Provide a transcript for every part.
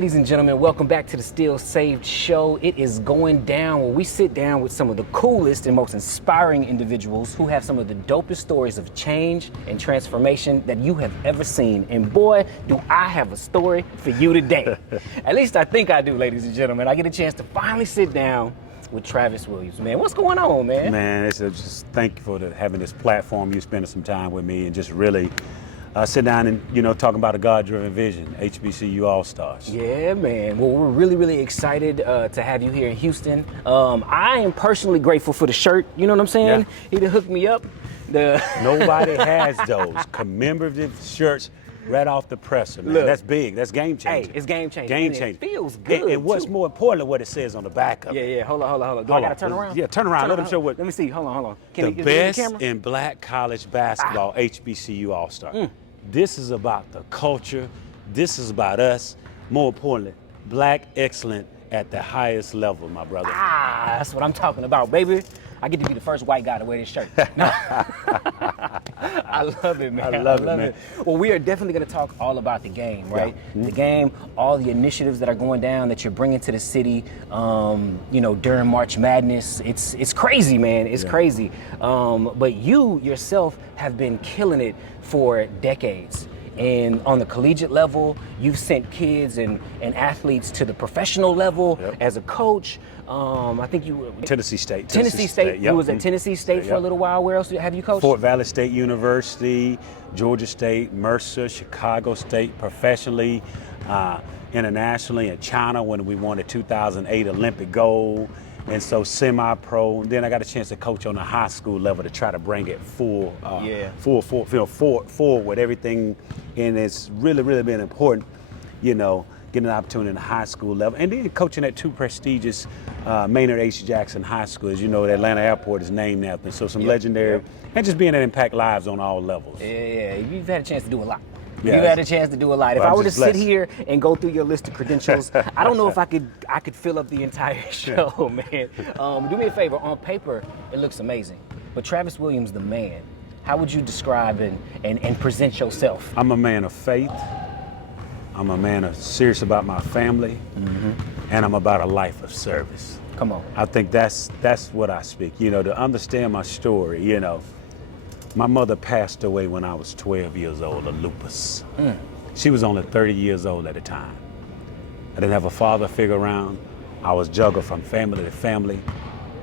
ladies and gentlemen, welcome back to the Still Saved Show. It is going down where we sit down with some of the coolest and most inspiring individuals who have some of the dopest stories of change and transformation that you have ever seen. And boy, do I have a story for you today. At least I think I do, ladies and gentlemen. I get a chance to finally sit down with Travis Williams. Man, what's going on, man? Man, it's just thank you for having this platform. You spending some time with me and just really sit down and, talking about a God-driven vision, HBCU All-Stars. Yeah, man. Well, we're really excited to have you here in Houston. I am personally grateful for the shirt. You know what I'm saying? Yeah. He done hooked me up. Nobody has those commemorative shirts right off the presser, man. Look, that's big. That's game changing. Hey, it's game changing. Game and changing. It feels good. And what's more important, what it says on the back of it. Yeah. Hold on. Do I gotta turn around? Yeah, turn around. Let them show what. Let me see. Hold on. The best in black college basketball, HBCU All-Star. This is about the culture. This is about us. More importantly, black excellence at the highest level, my brother. That's what I'm talking about, baby. I get to be the first white guy to wear this shirt. No. I love it, man. I love it, man. Well, we are definitely going to talk all about the game, right? Yeah. The game, all the initiatives that are going down that you're bringing to the city, during March Madness. It's crazy, man. It's crazy. But you yourself have been killing it for decades. And on the collegiate level, you've sent kids and athletes to the professional level as a coach. I think you were Tennessee State. Tennessee State. You was at Tennessee State for a little while. Where else have you coached? Fort Valley State University, Georgia State, Mercer, Chicago State, professionally, internationally in China when we won the 2008 Olympic gold. And so semi-pro, and then I got a chance to coach on the high school level to try to bring it forward with everything. And it's really been important, getting an opportunity in the high school level. And then coaching at two prestigious Maynard H. Jackson High Schools. As you know, the Atlanta airport is named after. So some legendary, and just being able to impact lives on all levels. Yeah, you've had a chance to do a lot. Yeah, you had a chance to do a lot. If I were to sit here and go through your list of credentials, I don't know if I could fill up the entire show, man. Do me a favor. On paper, it looks amazing. But Travis Williams, the man, how would you describe and present yourself? I'm a man of faith. I'm a man of serious about my family, and I'm about a life of service. Come on. I think that's what I speak. To understand my story, my mother passed away when I was 12 years old of lupus. She was only 30 years old at the time. I didn't have a father figure around. I was juggled from family to family.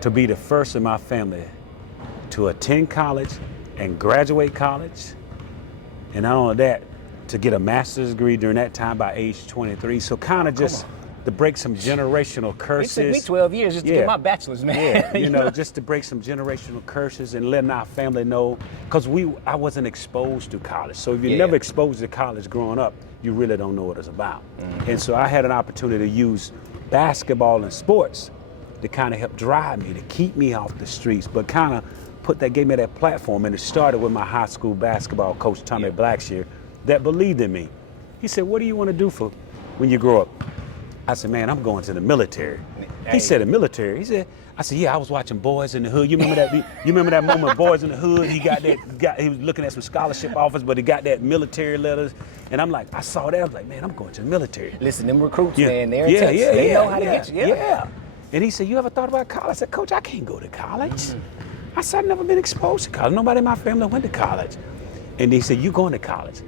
To be the first in my family to attend college and graduate college, and not only that, to get a master's degree during that time by age 23. So kind of just to break some generational curses. It took me 12 years just to get my bachelor's, man. Yeah, just to break some generational curses and letting our family know, because I wasn't exposed to college. So if you're never exposed to college growing up, you really don't know what it's about. And so I had an opportunity to use basketball and sports to kind of help drive me, to keep me off the streets, but kind of gave me that platform. And it started with my high school basketball coach, Tommy Blackshear, that believed in me. He said, "What do you want to do for when you grow up?" I said, "Man, I'm going to the military." He said, "The military?" I said, "Yeah, I was watching Boys in the Hood." You remember that? You remember that moment, Boys in the Hood? He was looking at some scholarship offers, but he got that military letters. And I'm like, I saw that. I was like, man, I'm going to the military. Listen, them recruits, man, they're intense. They know how to get you. Yeah. And he said, "You ever thought about college?" I said, "Coach, I can't go to college." I said, "I've never been exposed to college. Nobody in my family went to college." And he said, "You going to college?"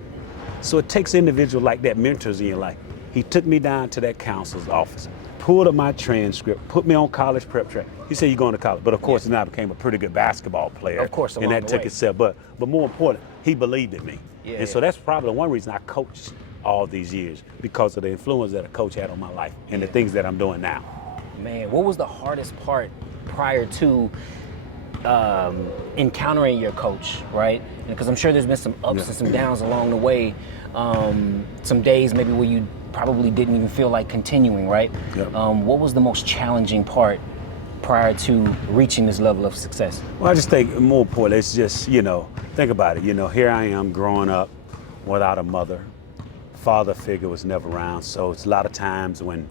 So it takes individuals like that, mentors in your life. He took me down to that counselor's office, pulled up my transcript, put me on college prep track. He said, "You're going to college." But of course, then I became a pretty good basketball player. Of course, and that took itself. But more important, he believed in me. And so that's probably one reason I coached all these years, because of the influence that a coach had on my life and the things that I'm doing now. Man, what was the hardest part prior to encountering your coach, right? Because I'm sure there's been some ups and some downs along the way. Some days maybe where you probably didn't even feel like continuing, right? What was the most challenging part prior to reaching this level of success? Well, I just think more important, it's just, think about it. Here I am growing up without a mother. Father figure was never around. So it's a lot of times when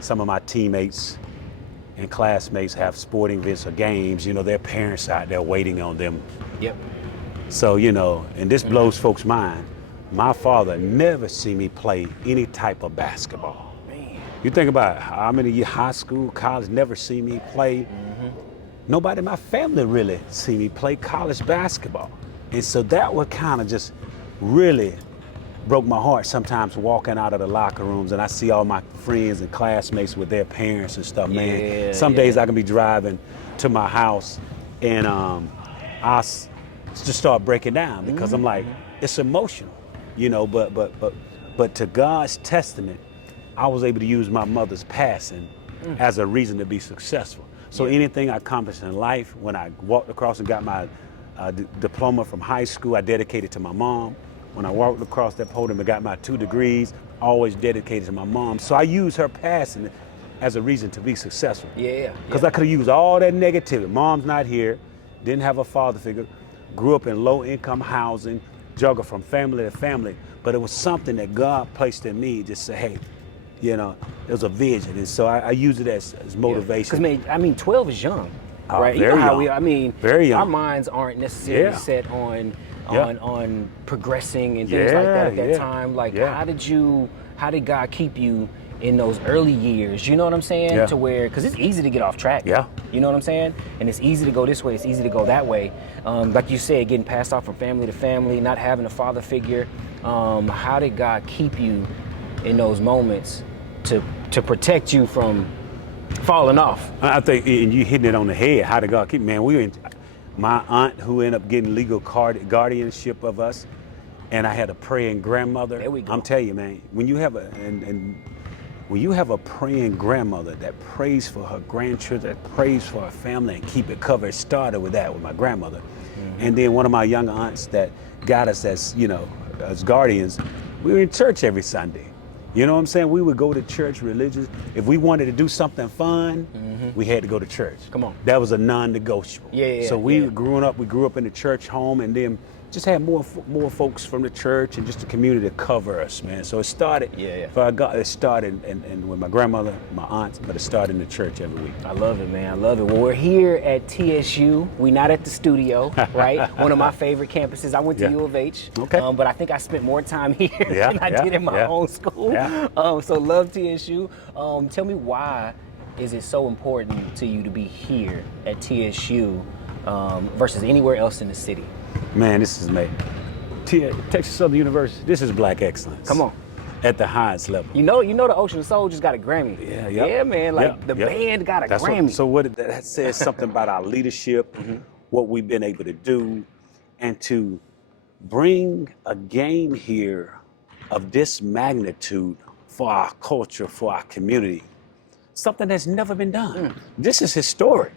some of my teammates and classmates have sporting events or games, their parents out there waiting on them. So, and this blows folks' mind. My father never seen me play any type of basketball. You think about how many years, high school, college, never see me play. Nobody in my family really see me play college basketball. And so that would kind of just really broke my heart sometimes walking out of the locker rooms and I see all my friends and classmates with their parents and stuff, man. Some days I can be driving to my house and just start breaking down because I'm like, it's emotional, you know, but to God's testament, I was able to use my mother's passing as a reason to be successful. So anything I accomplished in life, when I walked across and got my diploma from high school, I dedicated to my mom. When I walked across that podium and got my 2 degrees, always dedicated to my mom. So I used her passing as a reason to be successful. Because I could have used all that negativity. Mom's not here, didn't have a father figure, grew up in low income housing, juggled from family to family. But it was something that God placed in me to say, hey, you know, it was a vision. And so I use it as motivation. Because, I mean, 12 is young, right? Very young. Very young. Our minds aren't necessarily set on progressing and things like that at that time. Like, how did God keep you in those early years? You know what I'm saying? To where, because it's easy to get off track. You know what I'm saying? And it's easy to go this way, it's easy to go that way. Like you said, getting passed off from family to family, not having a father figure. How did God keep you in those moments to protect you from falling off? I think, and you hitting it on the head, how did God keep, man, we were in, my aunt who ended up getting legal guardianship of us, and I had a praying grandmother. There we go. I'm telling you, man, when you have when you have a praying grandmother that prays for her grandchildren, that prays for her family and keep it covered, it started with that with my grandmother. And then one of my young aunts that got us as, you know, as guardians, we were in church every Sunday. You know what I'm saying? We would go to church religious. If we wanted to do something fun, we had to go to church. Come on. That was a non-negotiable. So we grew up in the church home, and then just had more folks from the church and just the community to cover us, man. So it started. It started and with my grandmother, my aunts, but it started in the church every week. I love it, man. I love it. Well, we're here at TSU. We're not at the studio, right? One of my favorite campuses. I went to U of H, but I think I spent more time here than I did in my own school. So love TSU. Tell me, why is it so important to you to be here at TSU versus anywhere else in the city? Man, this is me. Texas Southern University, this is black excellence. Come on. At the highest level. You know the Ocean Soul just got a Grammy. Yeah, man, like the band got a Grammy. So that says something about our leadership, what we've been able to do, and to bring a game here of this magnitude for our culture, for our community, something that's never been done. This is historic.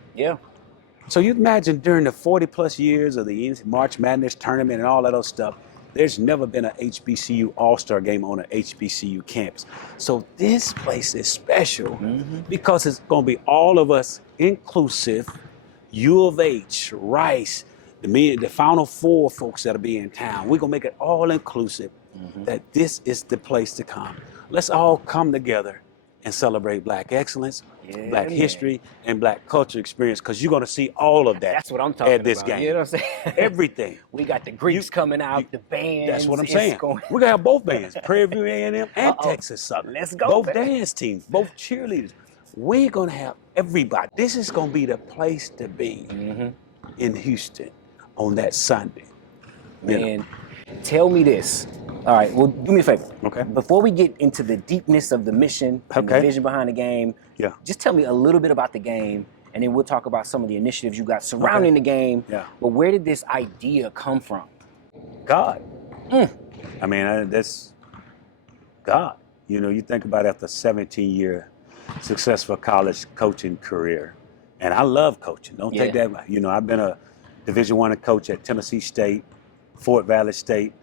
So you imagine during the 40 plus years of the March Madness tournament and all that other stuff, there's never been an HBCU All-Star game on an HBCU campus. So this place is special because it's gonna be all of us inclusive, U of H, Rice, the Final Four folks that'll be in town. We're gonna make it all inclusive, that this is the place to come. Let's all come together and celebrate black excellence, black history, and black culture experience, because you're going to see all of that. That's what I'm talking at this about. game. You know what I'm saying? Everything. We got the Greeks coming out, the bands. That's what I'm saying. We're going to have both bands, Prairie View A&M and Texas Southern. Let's go. Both dance teams, both cheerleaders. We're going to have everybody. This is going to be the place to be in Houston on that Sunday. Man, tell me this. All right, well, do me a favor. Okay. Before we get into the deepness of the mission and the vision behind the game, just tell me a little bit about the game, and then we'll talk about some of the initiatives you got surrounding the game. But where did this idea come from? God. I mean, that's God. You know, you think about after a 17-year successful college coaching career, and I love coaching. Don't take that. You know, I've been a Division I coach at Tennessee State, Fort Valley State.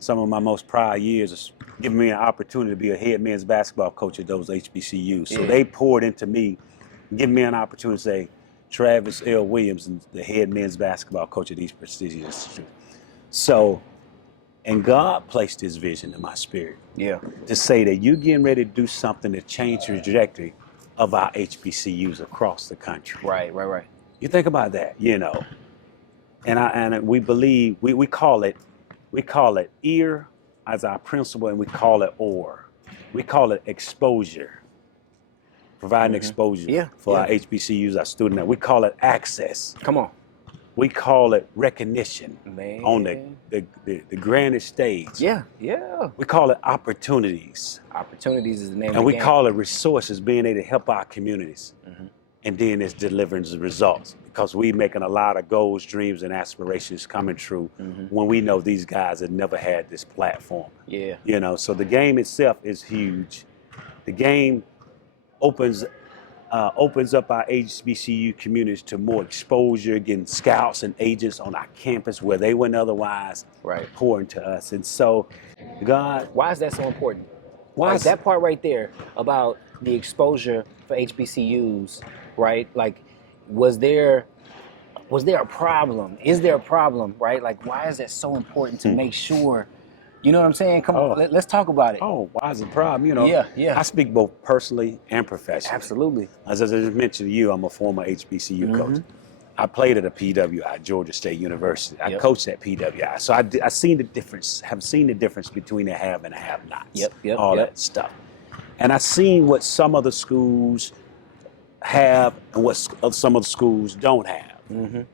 Some of my most proud years is giving me an opportunity to be a head men's basketball coach at those HBCUs. So they poured into me, giving me an opportunity to say, Travis L. Williams, the head men's basketball coach at these prestigious institutions. So, and God placed his vision in my spirit. To say that you're getting ready to do something to change the trajectory of our HBCUs across the country. Right. You think about that, you know. And we believe, we call it ear as our principle, and we call it OR. We call it exposure. providing exposure for our HBCUs, our student. We call it access. Come on. We call it recognition, man, on the grandest stage. Yeah. We call it opportunities. Opportunities is the name of And the we game. call it resources, being able to help our communities. And then it's delivering the results, because we making a lot of goals, dreams, and aspirations coming true when we know these guys have never had this platform. Yeah. You know, so the game itself is huge. The game opens up our HBCU communities to more exposure, getting scouts and agents on our campus where they wouldn't otherwise pour into us. And so, God. Why is that so important? Why is that part right there about the exposure for HBCUs, right? Like, was there a problem? Is there a problem, right? Like, why is that so important to make sure? You know what I'm saying? Come on, let's talk about it. Oh, why is it a problem? You know, I speak both personally and professionally. Absolutely. As I just mentioned to you, I'm a former HBCU coach. I played at a PWI, Georgia State University. I coached at PWI. So I seen the difference, have seen the difference between the have and the have-nots. All that stuff. And I seen what some of the schools have and what some of the schools don't have.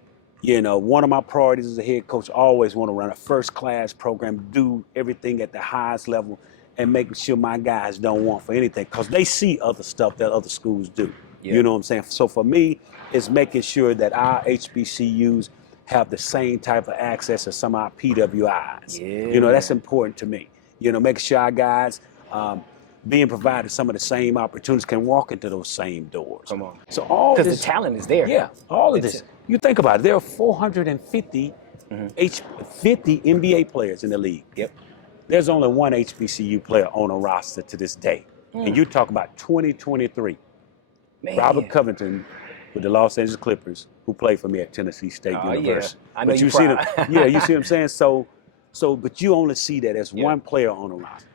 You know, one of my priorities as a head coach, always want to run a first-class program, do everything at the highest level, and making sure my guys don't want for anything, because they see other stuff that other schools do. You know what I'm saying? So for me, it's making sure that our HBCUs have the same type of access as some of our PWIs. You know, that's important to me. You know, making sure our guys being provided some of the same opportunities can walk into those same doors. Come on. So all because this, the talent is there. Yeah, all of this. You think about it, there are 450 50 NBA players in the league. There's only one HBCU player on a roster to this day. And you talk about 2023. Robert Covington with the Los Angeles Clippers, who played for me at Tennessee State University. I know but you see them, you see what I'm saying? So, but you only see that as one player on a roster.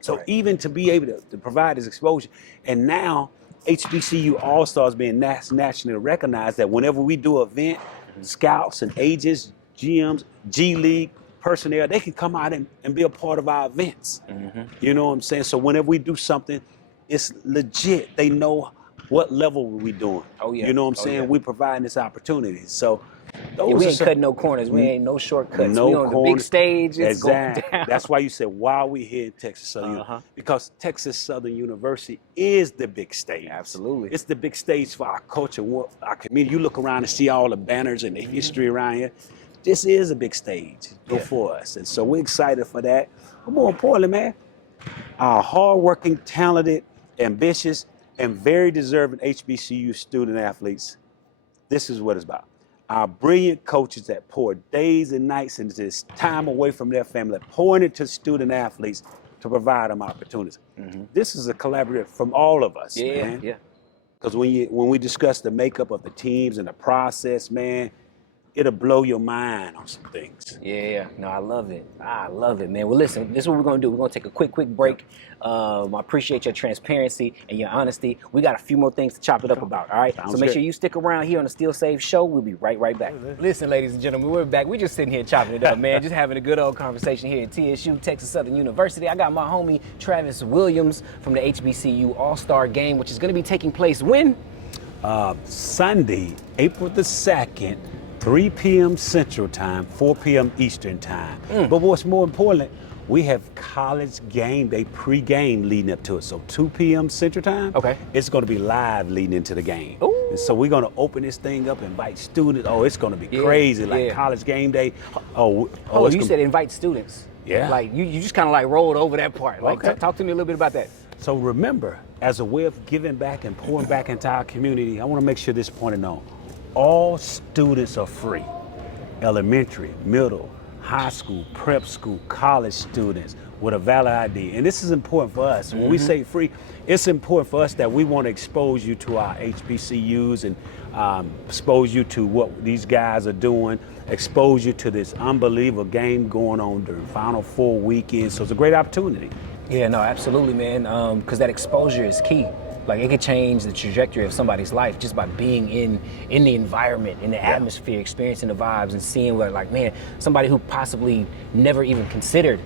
So even to be able to provide this exposure, and now HBCU All-Stars being nationally recognized, that whenever we do an event, scouts and agents, GMs, G League personnel, they can come out and be a part of our events. You know what I'm saying? So whenever we do something, it's legit. They know what level we doing. You know what I'm saying? We providing this opportunity. So we ain't cutting no corners. We ain't no shortcuts. No we on corners. The big stage. It's going down. That's why you said, why are we here in Texas Southern? Because Texas Southern University is the big stage. Absolutely. It's the big stage for our culture, our community. You look around and see all the banners and the history around here. This is a big stage for us. And so we're excited for that. But more importantly, man, our hardworking, talented, ambitious, and very deserving HBCU student athletes, this is what it's about. Our brilliant coaches that pour days and nights into this time away from their family, pouring it to student athletes to provide them opportunities. This is a collaborative from all of us, man. Because when we discuss the makeup of the teams and the process, man, it'll blow your mind on some things. No, I love it. I love it, man. Well, listen, this is what we're going to do. We're going to take a quick break. I appreciate your transparency and your honesty. We got a few more things to chop it up about, all right? So make sure you stick around here on the Still Save Show. We'll be right back. Listen, ladies and gentlemen, we're back. We're just sitting here chopping it up, man. Just having a good old conversation here at TSU, Texas Southern University. I got my homie Travis Williams from the HBCU All-Star Game, which is going to be taking place when? Sunday, April the 2nd, 3 p.m. Central Time, 4 p.m. Eastern Time. But what's more important, we have college game day pre-game leading up to it. So 2 p.m. Central Time, it's going to be live leading into the game. And so we're going to open this thing up, invite students. Oh, it's going to be crazy, like college game day. You said invite students. Like you just kind of like rolled over that part. Like talk to me a little bit about that. So remember, as a way of giving back and pouring back into our community, I want to make sure this point is known. All students are free. Elementary, middle, high school, prep school, college students with a valid ID. And this is important for us. When we say free, it's important for us that we want to expose you to our HBCUs and expose you to what these guys are doing, expose you to this unbelievable game going on during Final Four weekend. So it's a great opportunity. Yeah, no, absolutely, man. Because that exposure is key. Like, it could change the trajectory of somebody's life just by being in the environment, in the atmosphere, experiencing the vibes, and seeing where, like, man, somebody who possibly never even considered,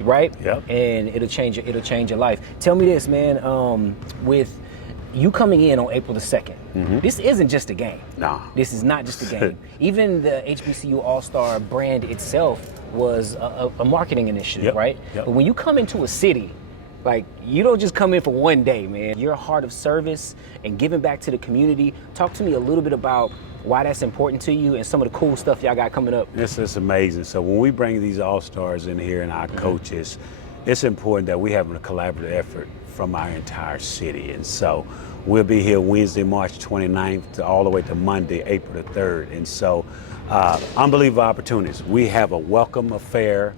right? And it'll change your life. Tell me this, man. With you coming in on April the 2nd, this isn't just a game. No. This is not just a game. Even the HBCU All-Star brand itself was a marketing initiative, right? Yep. But when you come into a city, like, you don't just come in for one day, man. You're a heart of service and giving back to the community. Talk to me a little bit about why that's important to you and some of the cool stuff y'all got coming up. It's amazing. So when we bring these All-Stars in here and our coaches, it's important that we have a collaborative effort from our entire city. And so we'll be here Wednesday, March 29th all the way to Monday, April the 3rd. And so unbelievable opportunities. We have a welcome affair,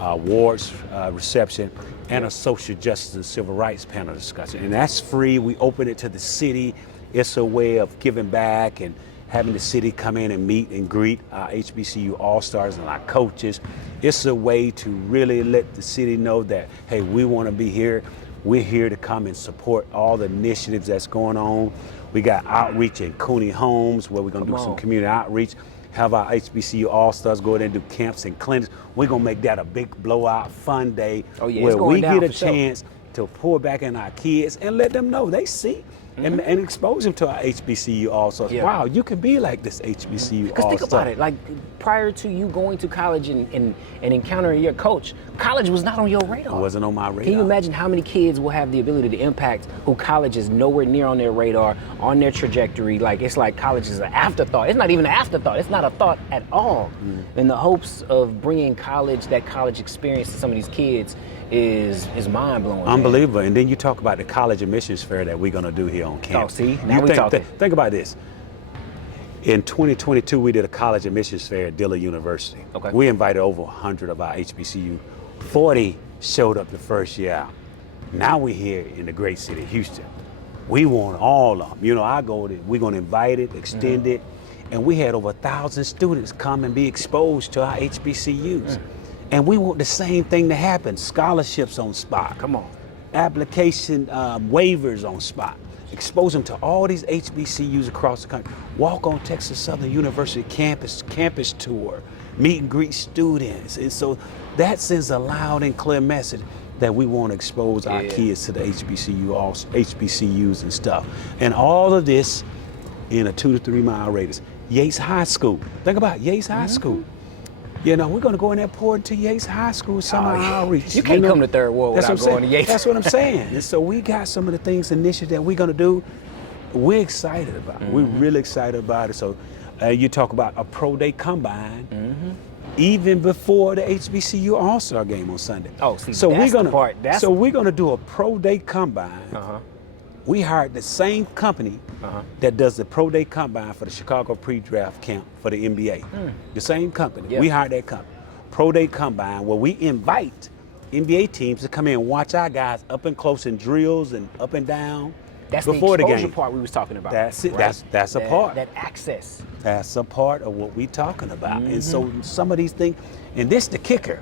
awards reception, and a social justice and civil rights panel discussion. And that's free. We open it to the city. It's a way of giving back and having the city come in and meet and greet our HBCU All-Stars and our coaches. It's a way to really let the city know that, hey, we want to be here. We're here to come and support all the initiatives that's going on. We got outreach in Cooney Homes where we're going to do some community outreach. Have our HBCU All-Stars go there and do camps and clinics. We're going to make that a big blowout fun day where we get a chance to pour back in our kids and let them know they see and expose them to our HBCU All-Stars. Wow, you can be like this HBCU All-Star. Because think about it, like prior to you going to college and encountering your coach, college was not on your radar. It wasn't on my radar. Can you imagine how many kids will have the ability to impact who college is nowhere near on their radar, on their trajectory? Like, it's like college is an afterthought. It's not even an afterthought. It's not a thought at all. In the hopes of bringing that college experience to some of these kids is mind-blowing. Unbelievable. Man. And then you talk about the college admissions fair that we're going to do here on campus. Oh, see? Now we're talking. Think about this. In 2022, we did a college admissions fair at Dillard University. Okay. We invited over 100 of our HBCU. 40 showed up the first year out. Now we're here in the great city of Houston. We want all of them. You know, we're going to invite it, extend it, and we had over 1,000 students come and be exposed to our HBCUs. And we want the same thing to happen. Scholarships on spot. Come on. Application waivers on spot. Expose them to all these HBCUs across the country. Walk on Texas Southern University campus tour. Meet and greet students. And so that sends a loud and clear message that we want to expose our kids to the HBCUs and stuff. And all of this in a 2 to 3 mile radius. Yates High School. Think about Yates High School. You know, we're going to go in there pour into Yates High School summer outreach. You can't come to Third Ward without going to Yates. That's what I'm saying. And so we got some of the things, initiatives that we're going to do. We're excited about it. We're really excited about it. So you talk about a pro day combine, even before the HBCU All-Star game on Sunday. Oh, see, so that's the part. So we're going to do a pro day combine. We hired the same company that does the pro day combine for the Chicago pre-draft camp for the NBA. The same company. We hired that company. Pro day combine where we invite NBA teams to come in and watch our guys up and close in drills and up and down before the game. Part we was talking about. That's it. Right? That's a part. That access. That's a part of what we talking about. And so some of these things, and this the kicker.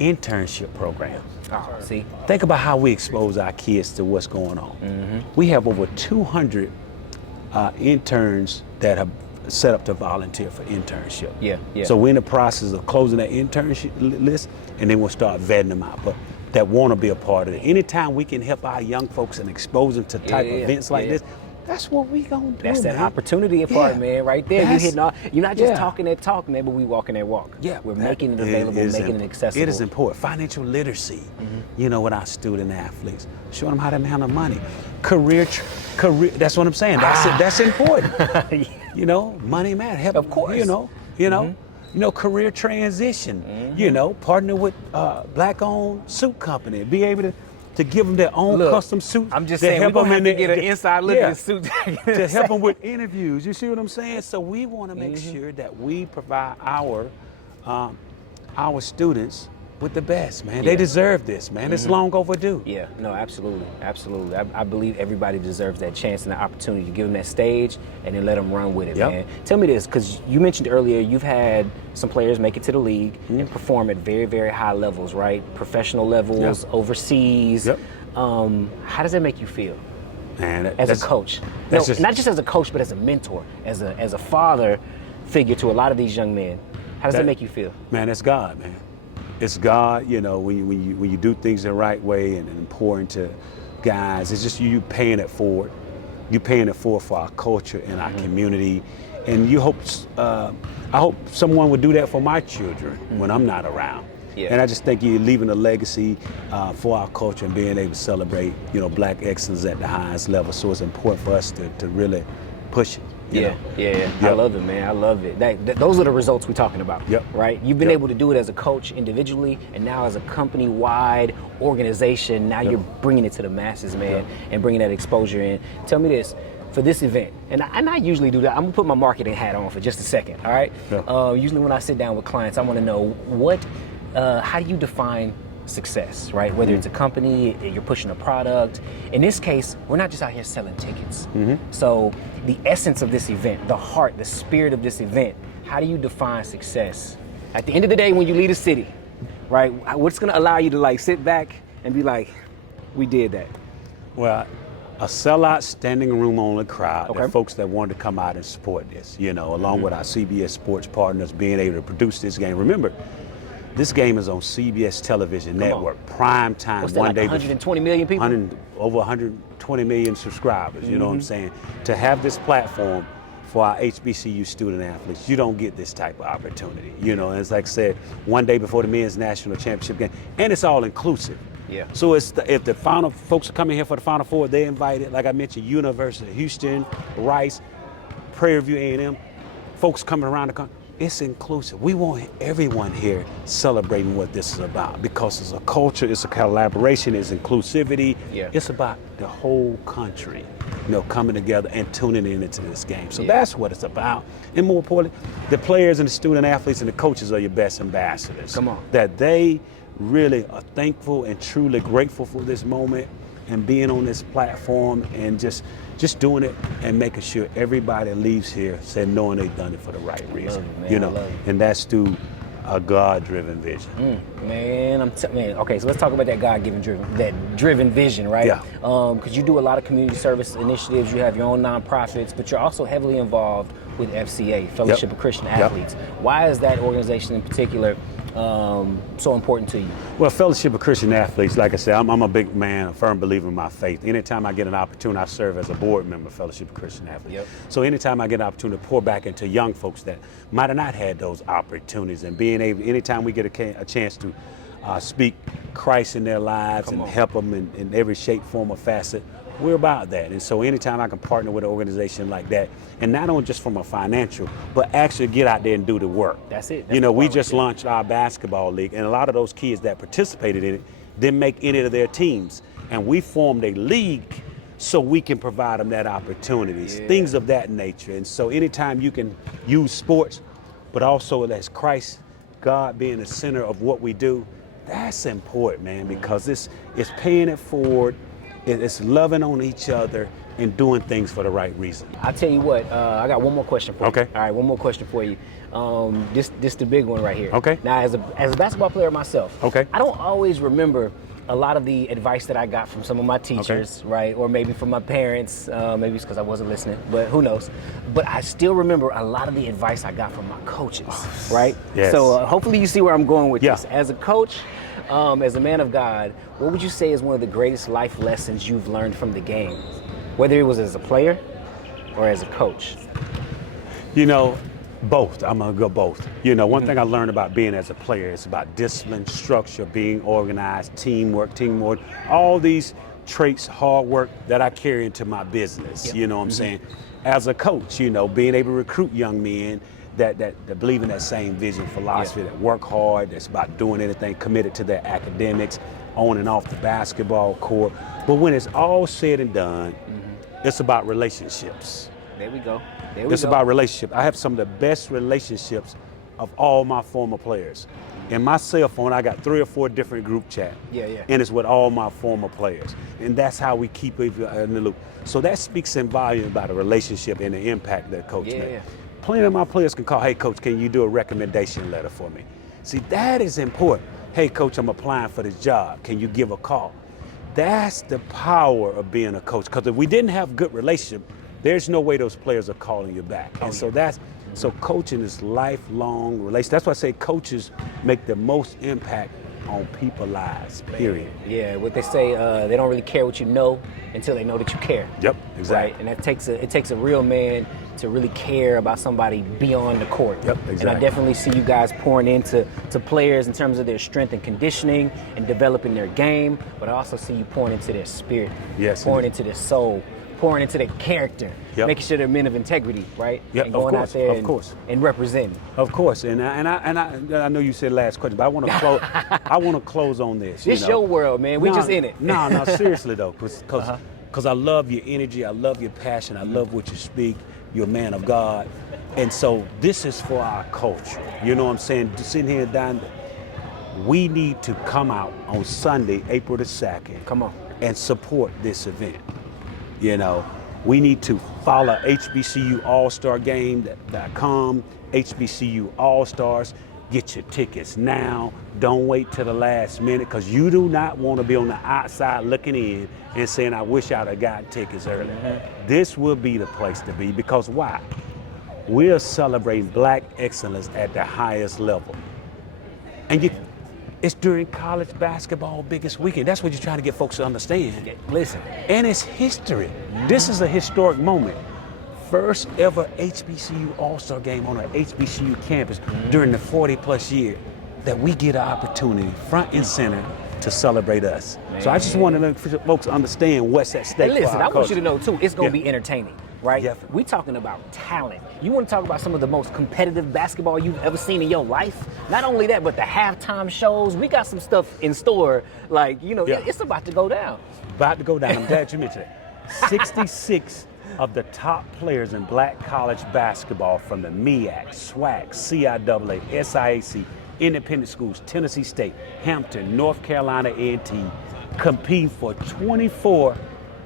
Internship program. Oh, see, think about how we expose our kids to what's going on. We have over 200 interns that have set up to volunteer for internship. So we're in the process of closing that internship list, and then we'll start vetting them out. But that want to be a part of it. Anytime we can help our young folks and expose them to type of events like this, that's what we gonna do. That's that opportunity part, man, right there. You're not just talking that talk, man, but we walking that walk. We're making it available, making it accessible. It is important. Financial literacy, you know, with our student athletes. Showing them how to handle money. Career, that's what I'm saying. That's important. You know, money matters. Help, of course. You know, career transition. You know, partner with black-owned suit company. Be able to give them their own custom suit. I'm just saying, we're going to have to get an inside look at the suit. To help them with interviews. You see what I'm saying? So we want to make sure that we provide our students with the best, man. They deserve this, man. It's long overdue. No, absolutely. I believe everybody deserves that chance and the opportunity to give them that stage and then let them run with it, man. Tell me this, because you mentioned earlier you've had some players make it to the league and perform at very, very high levels, right? Professional levels, overseas. How does that make you feel? Man, as a coach? Not just as a coach, but as a mentor, as a father figure to a lot of these young men. How does that make you feel? Man, that's God, man. It's God, you know, when you do things the right way and pour into guys, it's just you paying it forward. you're paying it for our culture and our community. And you hope, I hope someone would do that for my children when I'm not around. Yeah. And I just think you're leaving a legacy for our culture and being able to celebrate, Black excellence at the highest level. So it's important for us to really push it. Yeah. Yep. I love it, man. I love it. Those are the results we're talking about, Yep. right? You've been able to do it as a coach individually, and now as a company-wide organization, now you're bringing it to the masses, man, and bringing that exposure in. Tell me this, for this event, and I usually do that, I'm gonna put my marketing hat on for just a second, all right? Yeah. Usually when I sit down with clients, I wanna know how do you define success, right? Whether it's a company, you're pushing a product. In this case, we're not just out here selling tickets. So the essence of this event, the heart, the spirit of this event, how do you define success? At the end of the day, when you leave a city, right? What's gonna allow you to sit back and be like, we did that? Well, a sellout standing room only crowd, Okay. the folks that wanted to come out and support this, along with our CBS sports partners being able to produce this game. Remember, this game is on CBS television network, prime time. What's that, one day 120 million people? over 120 million subscribers, you know what I'm saying? To have this platform for our HBCU student athletes, you don't get this type of opportunity. And it's like I said, one day before the men's national championship game, and it's all inclusive. Yeah. So if the final folks are coming here for the Final Four, they're invited, like I mentioned, University of Houston, Rice, Prairie View A&M, folks coming around the country. It's inclusive. We want everyone here celebrating what this is about, because it's a culture, it's a collaboration, it's inclusivity. Yeah. It's about the whole country, coming together and tuning into this game. So that's what it's about. And more importantly, the players and the student athletes and the coaches are your best ambassadors. Come on. That they really are thankful and truly grateful for this moment and being on this platform and just doing it and making sure everybody leaves here knowing they've done it for the right reason. I love it. And that's through a God-driven vision. Man, okay, so let's talk about that driven vision, right? Yeah. Because you do a lot of community service initiatives, you have your own nonprofits, but you're also heavily involved with FCA, Fellowship of Christian Athletes. Why is that organization in particular so important to you? Well, Fellowship of Christian Athletes, like I said, I'm a big man, a firm believer in my faith. Anytime I get an opportunity, I serve as a board member of Fellowship of Christian Athletes. So anytime I get an opportunity to pour back into young folks that might have not had those opportunities, and being able, anytime we get a chance to speak Christ in their lives and help them in every shape, form, or facet, we're about that. And so anytime I can partner with an organization like that, and not only just from a financial, but actually get out there and do the work. That's it. We just launched our basketball league, and a lot of those kids that participated in it didn't make any of their teams. And we formed a league so we can provide them that opportunities, things of that nature. And so anytime you can use sports, but also as Christ, God being the center of what we do, that's important, man, because it's paying it forward. It's loving on each other and doing things for the right reason. I'll tell you what, I got one more question for you. Okay. All right, one more question for you. This the big one right here. Okay. Now, as a basketball player myself, Okay. I don't always remember a lot of the advice that I got from some of my teachers, right? Or maybe from my parents, maybe it's because I wasn't listening, but who knows? But I still remember a lot of the advice I got from my coaches, right? Yes. So hopefully you see where I'm going with Yeah. this. As a coach, as a man of God, what would you say is one of the greatest life lessons you've learned from the game? Whether it was as a player or as a coach? Both. I'm gonna go both. One thing I learned about being as a player is about discipline, structure, being organized, teamwork, all these traits, hard work that I carry into my business. You know what I'm saying? As a coach, being able to recruit young men that believe in that same vision, philosophy, that work hard, that's about doing anything, committed to their academics, on and off the basketball court. But when it's all said and done, it's about relationships. There we go. It's about relationship. I have some of the best relationships of all my former players. In my cell phone, I got 3 or 4 different group chat. And it's with all my former players. And that's how we keep it in the loop. So that speaks in volume about the relationship and the impact that coach made. Plenty of my players can call, hey, coach, can you do a recommendation letter for me? See, that is important. Hey, coach, I'm applying for this job. Can you give a call? That's the power of being a coach. Because if we didn't have good relationship, there's no way those players are calling you back. And so coaching is lifelong relation. That's why I say coaches make the most impact on people's lives, period. Yeah, what they say, they don't really care what you know until they know that you care. Yep, exactly. Right? And it takes a real man to really care about somebody beyond the court. Yep, exactly. And I definitely see you guys pouring into players in terms of their strength and conditioning and developing their game, but I also see you pouring into their spirit, yes, pouring into their soul, pouring into their character, yep. making sure they're men of integrity, right? Yep, and going of course, out there of course. and representing. Of course, and I know you said last question, but I want to close. I want to close on this. It's your world, man. We just in it. No, seriously though, because I love your energy, I love your passion, I love what you speak. You're a man of God, and so this is for our culture. You know what I'm saying? Sitting here down, we need to come out on Sunday, April the 2nd. Come on. And support this event. You know, we need to follow HBCU All-Star Game.com, HBCU All-Stars. Get your tickets now. Don't wait till the last minute, because you do not want to be on the outside looking in and saying, I wish I'd have gotten tickets earlier. Mm-hmm. This will be the place to be, because why? We're celebrating Black excellence at the highest level. And it's during college basketball biggest weekend. That's what you're trying to get folks to understand. Listen. And it's history. Mm-hmm. This is a historic moment. First ever HBCU All-Star Game on an HBCU campus during the 40-plus year that we get an opportunity front and center to celebrate us. Man. So I just want to make folks understand what's at stake. Hey, listen, for our I want you to know too, it's going to be entertaining, right? Definitely. We're talking about talent. You want to talk about some of the most competitive basketball you've ever seen in your life? Not only that, but the halftime shows. We got some stuff in store. Like, it's about to go down. About to go down. I'm glad you mentioned it. 66 of the top players in Black college basketball from the MEAC, SWAC, CIAA, SIAC, independent schools, Tennessee State, Hampton, North Carolina A&T, competing for 24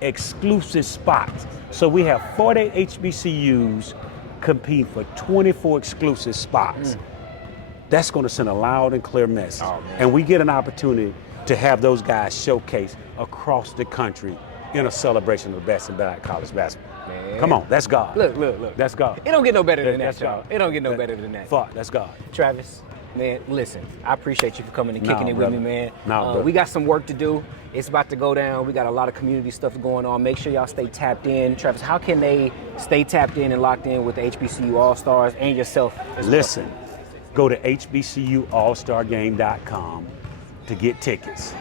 exclusive spots. So we have 48 HBCUs competing for 24 exclusive spots. That's going to send a loud and clear message. And we get an opportunity to have those guys showcase across the country in a celebration of the best in Black college basketball. Man. Come on, that's God. Look. That's God. It don't get no better than that, y'all. It don't get no better than that. Fuck, that's God. Travis, man, listen, I appreciate you for coming and kicking it with me, man. We got some work to do. It's about to go down. We got a lot of community stuff going on. Make sure y'all stay tapped in. Travis, how can they stay tapped in and locked in with the HBCU All-Stars and yourself as Listen, go to HBCU All-Star Game.com to get tickets.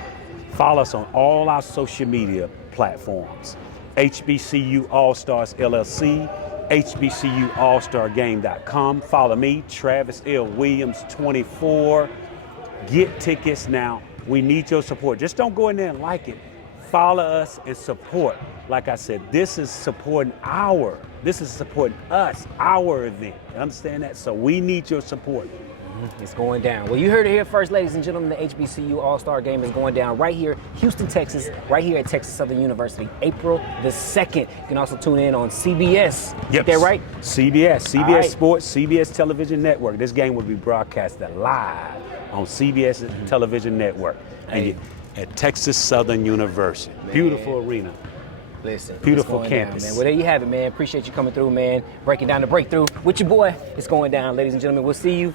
Follow us on all our social media platforms. HBCU All-Stars LLC, HBCU All-Star Game.com. Follow me, Travis L. Williams 24. Get tickets now. We need your support. Just don't go in there and like it. Follow us and support. Like I said, this is supporting us, our event. You understand that? So we need your support. It's going down. Well, you heard it here first, ladies and gentlemen. The HBCU All-Star Game is going down right here, Houston, Texas, right here at Texas Southern University, April the 2nd. You can also tune in on CBS. Yep. Is that right? CBS Sports, CBS Television Network. This game will be broadcasted live on CBS Television Network and at Texas Southern University. Man. Beautiful arena. Listen, beautiful campus. Down, man. Well, there you have it, man. Appreciate you coming through, man. Breaking down the breakthrough with your boy. It's going down, ladies and gentlemen. We'll see you.